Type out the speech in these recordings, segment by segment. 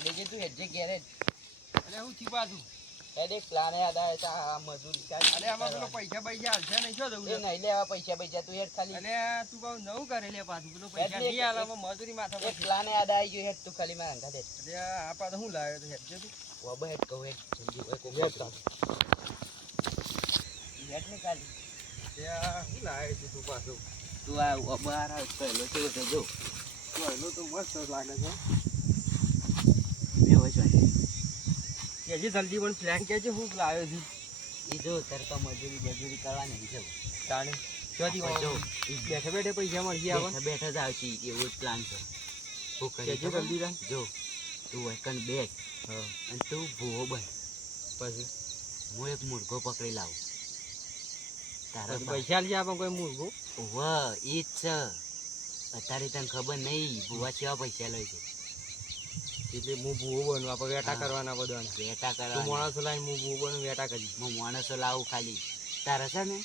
ગાડી કે તું હેજે ગેરેજ એટલે હું થી પાછું હેડ એક પ્લાન યાદ આવે છે આ મજૂરી અરે આમાં પેલો પૈસા હાલશે નહીં છો દઉં નહીં લેવા પૈસા તું હેડ ખાલી અલે તું કહું નવું કરે લે પાછું પેલો પૈસા નહીં આલે મજૂરી માથા એક પ્લાન યાદ આવી ગયો હેડ તું ખાલી મારા અંગા દે અરે આ પાછો હું લાવ્યો તો હેડ તું વબ હેડ કહું હેડ જલ્દી હોય કોઈ હેડ ને ખાલી હું લાવ્યો છું તું પાછું તું આ બહાર આવ પહેલો કેવો છે જો પહેલો તો મસ્ત લાગે છે બે હોય છે કેજે જલ્દી પણ પ્લાન કેજે હું લાવ્યો છું એ જો તરકા મજૂરી કરવા નહીં જવું તાણે ચોથી જો બેઠે બેઠે પૈસા મળી ગયા બેઠા જ આવશે એવું જ પ્લાન છે હું કેજે જલ્દી રાખ જો તું વૈકન બેસ અને તું ભૂવો બન પછી હું એક મુર્ગો પકડી લાવું તારા પૈસા લઈ આપે કોઈ મૂર્ખું વાહ ઈ જ છે અત્યારે તને ખબર નહીં ભૂવા કેવા પૈસા લે છે એટલે હું ભૂવો બનવું આપણે વેટા કરવાના બધાને વેટા તું કરવા માણસો લાવીને હું ભૂવો બનું વેટા કરી હું માણસો લાવું ખાલી તારે છે ને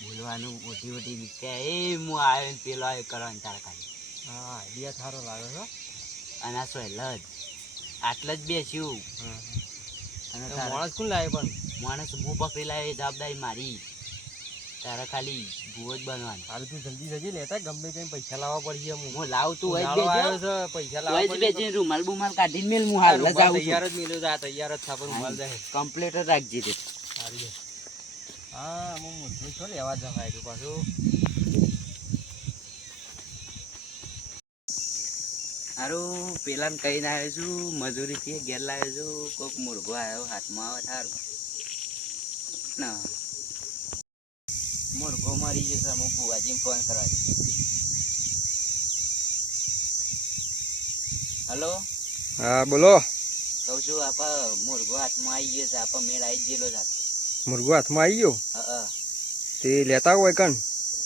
બોલવાનું ઓઢી કે એ હું આવ્યો ને પેલો આવ્યો કરવાનું તારે ખાલી હા આઈડિયા સારો લાગે છે અને આ સહેલ જ આટલે જ બેસ્યું અને માણસ કોણ લાવે પણ માણસ હું પકડી લાવે જવાબદારી મારી તારે ખાલી ભૂવો જ બનવાનું હાલ તું જલ્દી જલ્દી લેતા ગમે કઈ પૈસા લાવવા પડશે હું લાવું તું આવ્યો છે પૈસા લાવવા બેચી રૂમાલ બુમાલ કાઢીને મેલ હું હાલ જ આવું તૈયાર જ મિલ્યો છે આ તૈયાર જ થાપર રૂમાલ જાય કમ્પ્લીટ જ રાખજે તે સારી હા હું મુદ્દો છો લેવા જવાય તું પાછું સારું પેલા ને કહીને આવ્યો છું મજૂરીથી ઘેર લાવ્યો છું કોઈક મુર્ગો આવ્યો હાથમાં આવે સારું ના મુર્ગો મરી જશે હું ભુવાજીને ફોન કરવા દે હલો હા બોલો કહું છું આપા મુર્ગો હાથમાં આવી ગયો છે આપા મેળ આવી ગયેલો છે મુર્ગો હાથમાં આવી ગયો હા તે લેતા હોય કણ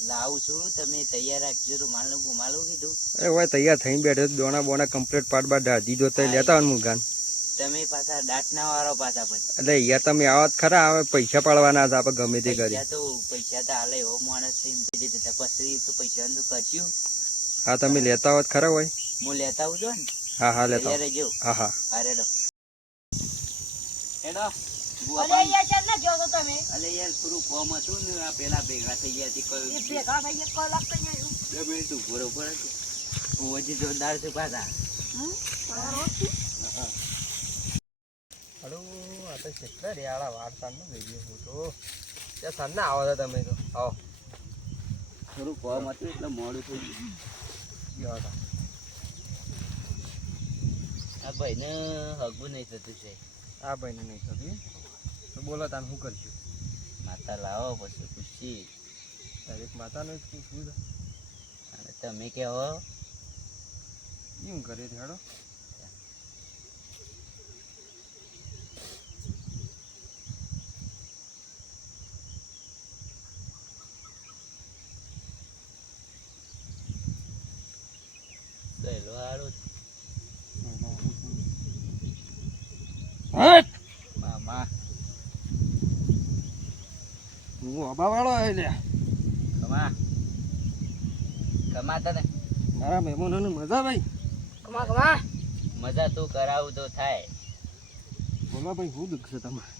લાવું છું તમે તૈયાર રાખજો રૂમાલ ગુમાલું કીધું એ હોય તૈયાર થઈને બેઠો દોણા બોણા કમ્પ્લીટ પાટ બાટ ઢાળ દીધો તો લેતા હોય મુર્ગાન તમે પાછા દાંતના વાળો પાછા પછી એટલે યાર તમે આવો ખરા આવે પૈસા પાડવાના હતા આપણે ગમે તે કરી પૈસા તો હાલે એવો માણસ એમ કહી દીધા પછી તો પૈસા નું કરશું હા તમે લેતા હોત ખરા હોય હું લેતા આવું છું ને હા હા લેતા રહેજો હા હા અરે હેડો અલે યાર થોડું કોમ હતું ને આ પેલા ભેગા થઈ ગયા હતી કોઈ 2 મિનિટ બરોબર હજી જોરદાર છે પાછા હલો આ તો કેટલા રેવાળા વાર સાંજનો થઈ ગયો હું તો ત્યાં સાંજના આવો છો તમે તો આવો થોડું કોમ હતું એટલે મોડું થઈ ગયું આ ભાઈને હગવું નહીં થતું છે આ ભાઈને નહીં થતું તો બોલો તાને શું કરશું માતા લાવો પછી પૂછી દરેક માતાનું જ પૂછવું છે અને તમે કહો એમ કરે હેડો સહેલો હારું મામા હું અબાવાળો આવ્યો લે કમાતા ને મારા મહેમાનોની મજા ભાઈ મજા તું કરાવું તો થાય બોલો ભાઈ શું દુઃખ છે તમારે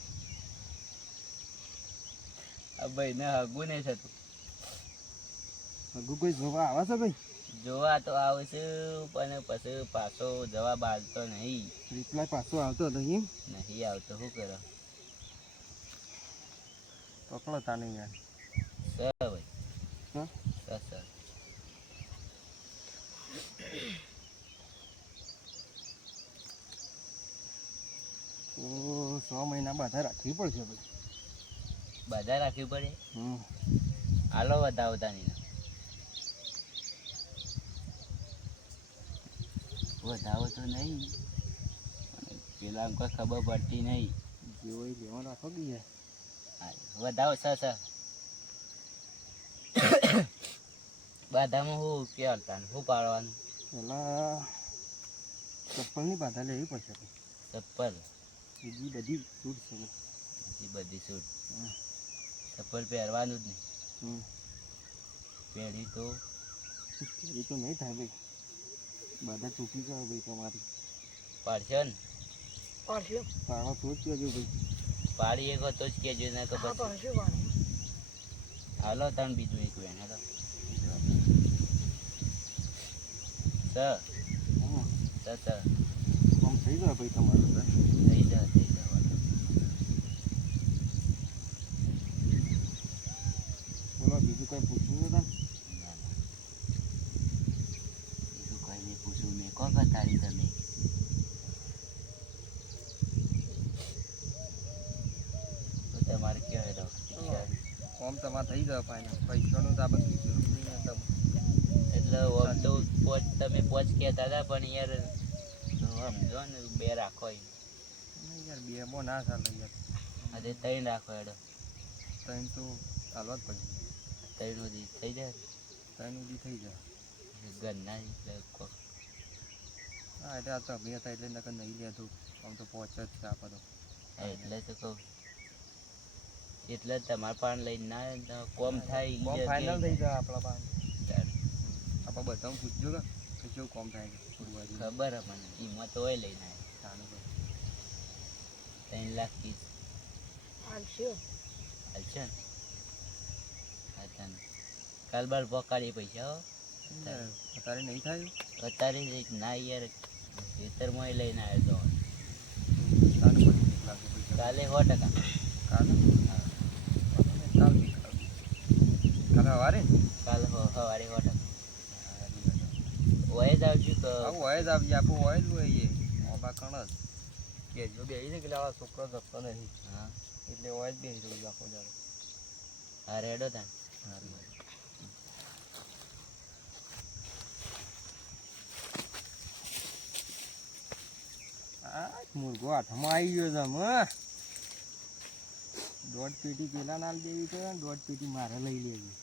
આ ભાઈ ને હગું નહીં થતું હગું કોઈ જોવા આવે છે ભાઈ જોવા તો આવે છે પણ પછી પાછો જવાબ આવતો નહીં રિપ્લાય પાછો આવતો નહીં નહીં આવતો શું કરો પકડો તાને યાર સર ભાઈ હા સર તો 6 મહિના બધા રાખવી પડશે ભાઈ બધા રાખવી પડે હાલો વધાવતા નહીં વધાવો તો નહીં પેલા કોઈ ખબર પડતી નહીં જેવો એ લેવા રાખો કે યાર વધાવો સર બધામાં શું કે શું પાડવાનું પેલા ચપ્પલની બાધા લેવી પડશે ચપ્પલ બીજી બધી છૂટ છે બીજી બધી છૂટ ચપ્પલ પહેરવાનું જ નહીં પહેરી તો એ તો નહીં થાય ભાઈ બધા તૂટી જાય ભાઈ તમારી પાડશે ને પાડશે પાડો તો જ કહેજો ભાઈ. પાડી એક તો જ કહેજો ને કે હા પછી પાડશે પાડશે હાલો તને બીજું એક વેણ હેલો સ હા, સ આમ થઈ જાય ભાઈ તમારું તો. થઈ જા વાંધો. બોલો બીજું કઈ પૂછવું છે તને? ના ના બીજું કઈ નહીં પૂછું મેં કો તારી તમે તો તમારે કયો હેલો કોમ તમારે થઈ જાય ફાઇનલ. પૈસાનું તો આ બધું જરૂર નહીં ને તમે. એટલે આમ તો તમે પોચ કહેતા હતા પણ યાર સમજો ને બે રાખો એમ. નહીં યાર બેમાં ના ચાલે યાર. આજે ત્રણ રાખો હેડો ત્રણ તો ચાલવા જ પડે. ત્રણ સુધી થઈ જાય ત્રણ સુધી થઈ જાય. ઘરના એટલે હા એટલે આ તો બે હતા એટલે નકર નહીં લેતું. આમ તો પહોંચ જ છે આપણે તો. એટલે તો કહું એટલે જ તમારે પણ લઈને ના આવે ને તો કોમ થાય કોમ ઈ ફાઇનલ જગ્યાએ થઈ જાય આપણા પાસે. તારે આપણે બધાને પૂછજો કે કેવું કોમ થાય છે. ખબર હે મને ઈમાં તો હોય લઈને આવે ચાલુ કર. 3 લાખ 30 પાડશે હાલશે ને હા તને કાલ બાર પકાડીએ પૈસા હો અત્યારે નહીં થાય. અત્યારે જ ના યાર ખેતરમાં લઈને આવ્યો તો ચાલુ કરી લાગે પૈસા. કાલે 100% કાલે હા કાલ કાલે સવારે ને? કાલે સવારે 100% હોય જ આવજો કે આવું હોય જ આપીએ આપણું હોય જ હોય એ ઓબા કણ જ કે જો બે છે કે આવા છોકરો જતો નથી હા એટલે હોય જ બે રહ્યું આખો દાડો. હા રેડો તાન હા મુર્ગો હાથમાં આવી ગયો છે આમ. દોઢ પેટી પેલા નાલ દેવી છે ને દોઢ પેટી મારે લઈ લેવી.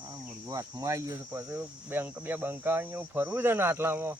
હા મુર્ગો હાથમાં આવી ગયો છે પછી બે બંકા અહીંયા ફરવું છે ને આટલામાં